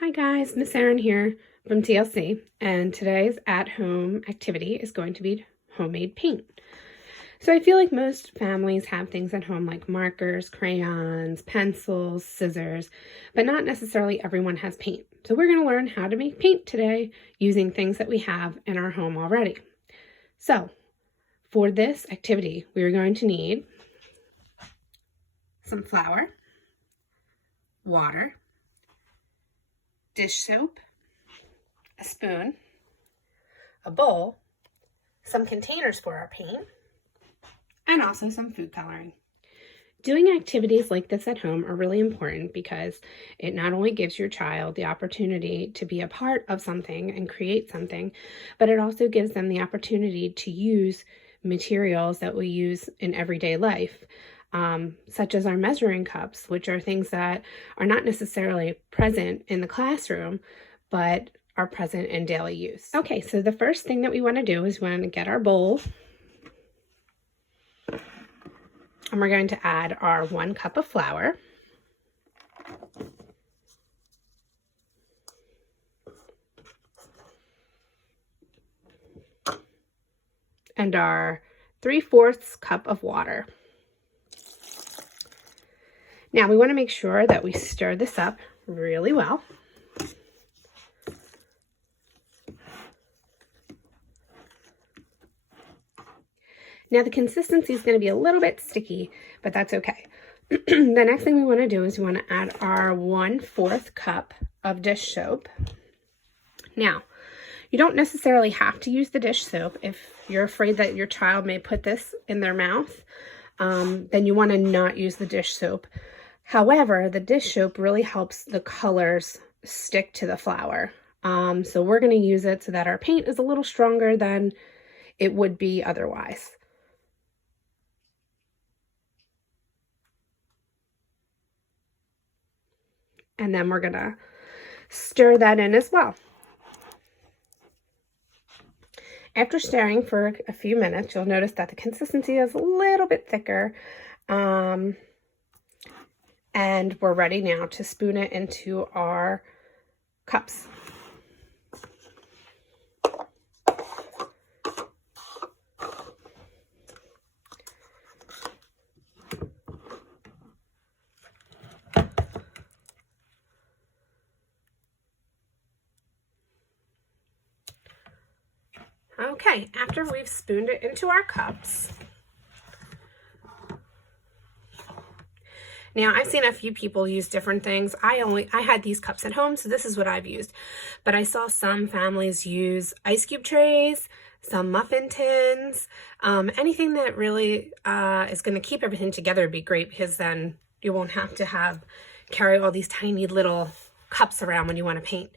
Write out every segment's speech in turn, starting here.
Hi guys, Miss Erin here from TLC, and today's at-home activity is going to be homemade paint. So I feel like most families have things at home like markers, crayons, pencils, scissors, but not necessarily everyone has paint. So we're going to learn how to make paint today using things that we have in our home already. So for this activity, we are going to need some flour, water, dish soap, a spoon, a bowl, some containers for our paint, and also some food coloring. Doing activities like this at home are really important because it not only gives your child the opportunity to be a part of something and create something, but it also gives them the opportunity to use materials that we use in everyday life. Such as our measuring cups, which are things that are not necessarily present in the classroom, but are present in daily use. Okay, so the first thing that we want to do is we want to get our bowl, and we're going to add our 1 cup of flour, and our 3/4 cup of water. Now we want to make sure that we stir this up really well. Now the consistency is going to be a little bit sticky, but that's okay. The next thing we want to do is we want to add our 1/4 cup of dish soap. Now, you don't necessarily have to use the dish soap. If you're afraid that your child may put this in their mouth, then you want to not use the dish soap. However, the dish soap really helps the colors stick to the flour. So we're going to use it so that our paint is a little stronger than it would be otherwise. And then we're going to stir that in as well. After stirring for a few minutes, you'll notice that the consistency is a little bit thicker. And we're ready now to spoon it into our cups. Okay, after we've spooned it into our cups, now, I've seen a few people use different things. I had these cups at home, so this is what I've used. But I saw some families use ice cube trays, some muffin tins, anything that really is going to keep everything together would be great, because then you won't have to carry all these tiny little cups around when you want to paint.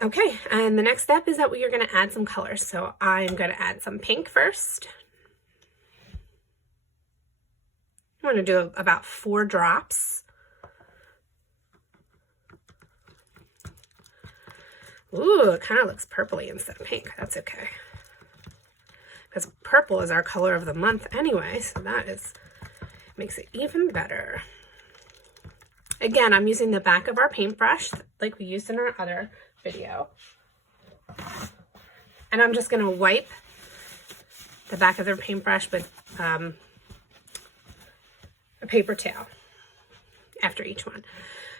Okay, and the next step is that we are going to add some colors. So I'm going to add some pink first. I'm going to do about 4 drops. Ooh, it kind of looks purpley instead of pink. That's okay. Because purple is our color of the month anyway, so that makes it even better. Again, I'm using the back of our paintbrush like we used in our other video. And I'm just going to wipe the back of the paintbrush with a paper towel after each one.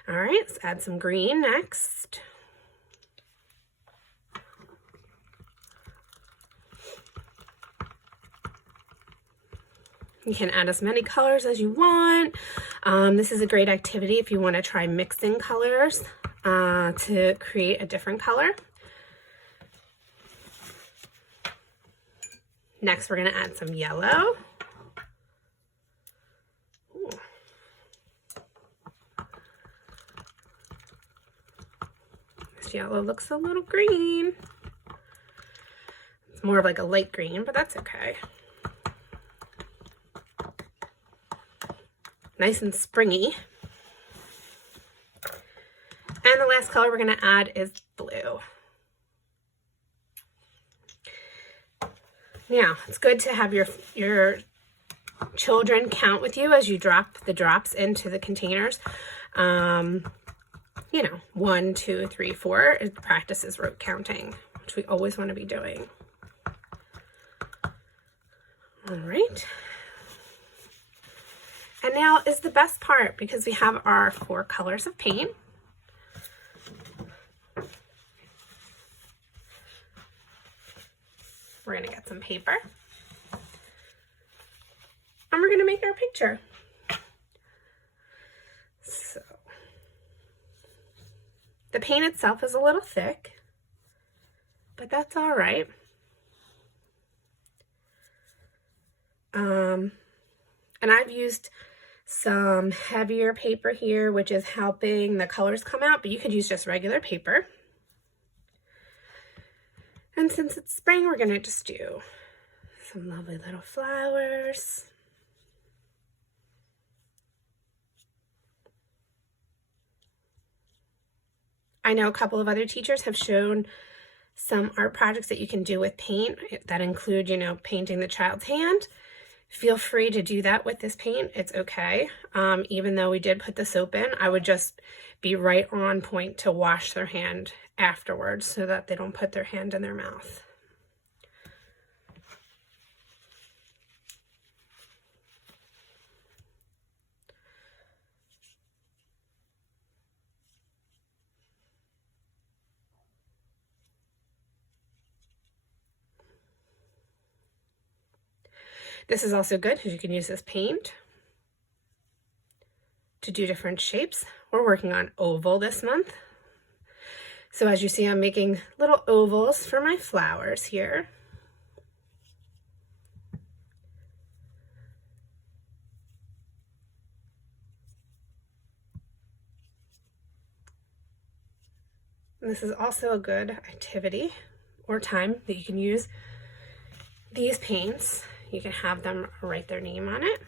All right, let's add some green next. You can add as many colors as you want. This is a great activity if you want to try mixing colors to create a different color. Next, we're going to add some yellow. Yellow looks a little green. It's more of like a light green, but that's okay. Nice and springy. And the last color we're going to add is blue. Now, it's good to have your children count with you as you drop the drops into the containers. you know, 1, 2, 3, 4. It practices rote counting, which we always want to be doing. All right. And now is the best part, because we have our 4 colors of paint. We're going to get some paper. And we're going to make our picture. So, the paint itself is a little thick, but that's all right. And I've used some heavier paper here, which is helping the colors come out, but you could use just regular paper. And since it's spring, we're gonna just do some lovely little flowers. I know a couple of other teachers have shown some art projects that you can do with paint that include, you know, painting the child's hand. Feel free to do that with this paint. It's okay. Even though we did put the soap in, I would just be right on point to wash their hand afterwards so that they don't put their hand in their mouth. This is also good because you can use this paint to do different shapes. We're working on oval this month. So as you see, I'm making little ovals for my flowers here. And this is also a good activity or time that you can use these paints. You can have them write their name on it.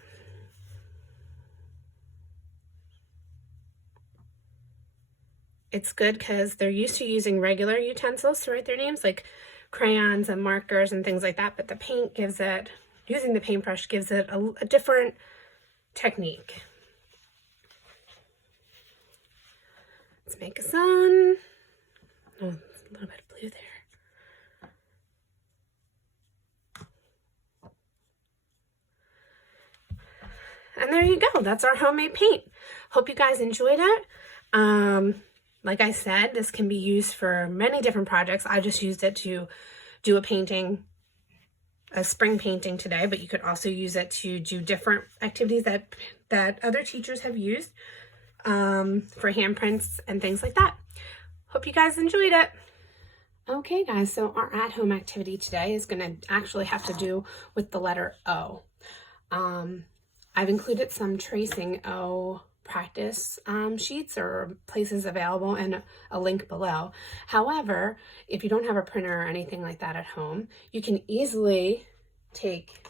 It's good because they're used to using regular utensils to write their names, like crayons and markers and things like that, but the paint gives it, using the paintbrush gives it a different technique. Let's make a sun. Oh, a little bit of blue there. And there you go. That's our homemade paint. Hope you guys enjoyed it. Like I said, this can be used for many different projects. I just used it to do a painting, a spring painting today, but you could also use it to do different activities that other teachers have used for handprints and things like that. Hope you guys enjoyed it. Okay guys, so our at-home activity today is going to actually have to do with the letter O. I've included some tracing O practice sheets or places available and a link below. However, if you don't have a printer or anything like that at home, you can easily take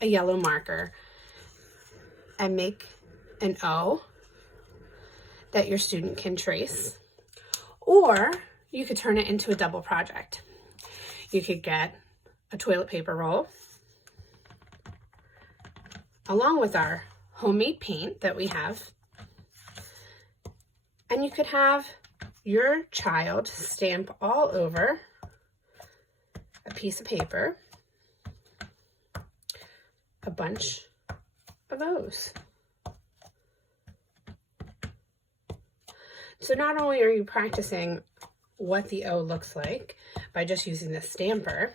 a yellow marker and make an O that your student can trace, or you could turn it into a double project. You could get a toilet paper roll along with our homemade paint that we have, and you could have your child stamp all over a piece of paper a bunch of O's. So not only are you practicing what the O looks like by just using the stamper,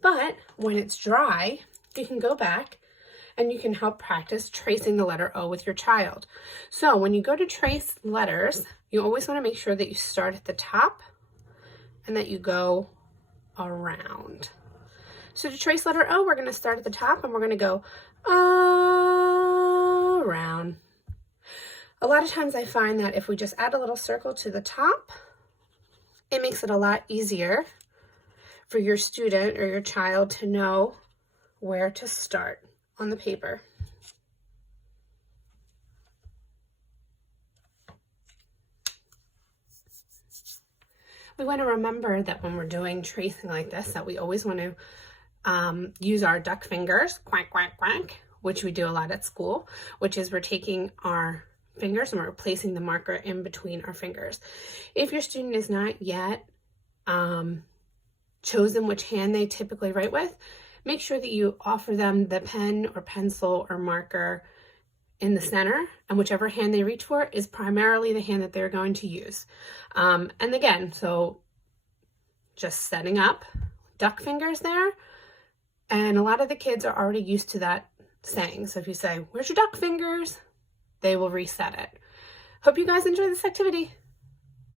but when it's dry, you can go back and you can help practice tracing the letter O with your child. So when you go to trace letters, you always want to make sure that you start at the top and that you go around. So to trace letter O, we're going to start at the top and we're going to go around. A lot of times I find that if we just add a little circle to the top, it makes it a lot easier for your student or your child to know where to start on the paper. We want to remember that when we're doing tracing like this, that we always want to use our duck fingers, quack, quack, quack, which we do a lot at school, which is we're taking our fingers, and we're placing the marker in between our fingers. If your student is not yet chosen which hand they typically write with, make sure that you offer them the pen or pencil or marker in the center, and whichever hand they reach for is primarily the hand that they're going to use. And again, so just setting up duck fingers there, and a lot of the kids are already used to that saying. So if you say, "Where's your duck fingers?" they will reset it. Hope you guys enjoy this activity.